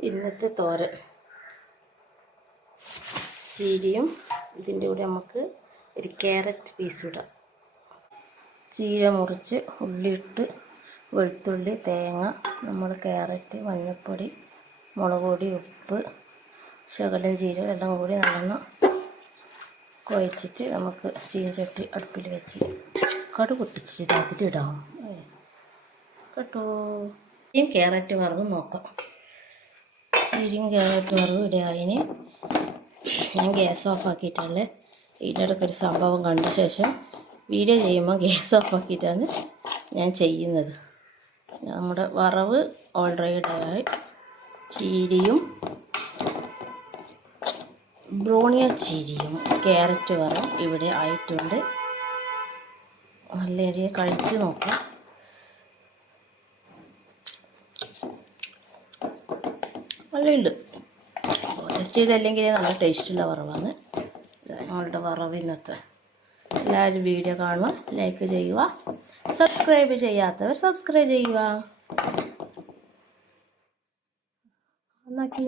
ഇന്നത്തെ തോരൻ. ചീരയും ഇതിന്റെ കൂടെ നമുക്ക് ഒരു ക്യാരറ്റ് പീസ് ഇടാം. ചീര മുറിച്ച് ഉള്ളിയിട്ട് വെളുത്തുള്ളി തേങ്ങ നമ്മൾ ക്യാരറ്റ് മഞ്ഞൾപ്പൊടി മുളക് പൊടി ഉപ്പ് ശകലം ജീരകം എല്ലാം കൂടി നല്ലോണം കുഴച്ചിട്ട് നമുക്ക് ചീഞ്ചട്ടി അടുപ്പിൽ വെച്ച് കടു പൊട്ടിച്ചിട്ട് അതിലിടാം. കേട്ടോ? ഈ ക്യാരറ്റ് വറവ് നോക്കാം. ചീരയും കേട്ട് വറവ് ഇടയായിന് ഞാൻ ഗ്യാസ് ഓഫ് ആക്കിയിട്ടാണ് ഇതിന്റെ ഒരു സംഭവം കണ്ട ശേഷം വീഡിയോ ചെയ്യുമ്പോൾ ഗ്യാസ് ഓഫ് ആക്കിയിട്ടാണ് ഞാൻ ചെയ്യുന്നത്. നമ്മുടെ വറവ് ഓൾറെഡി ആയി ചീരിയും ബ്രോണിയ ചീരിയും ക്യാരറ്റ് വറവ് ഇവിടെ ആയിട്ടുണ്ട്. നല്ല കഴിച്ച് നോക്കാം. നല്ലുണ്ട് ചെയ്തല്ലെങ്കിൽ നല്ല ടേസ്റ്റുള്ള വറവാണ്. ഞങ്ങളുടെ വറവിനകത്ത് എല്ലാവരും വീഡിയോ കാണുക ലൈക്ക് ചെയ്യുക. സബ്സ്ക്രൈബ് ചെയ്യാത്തവർ സബ്സ്ക്രൈബ് ചെയ്യുക. എന്നാക്കി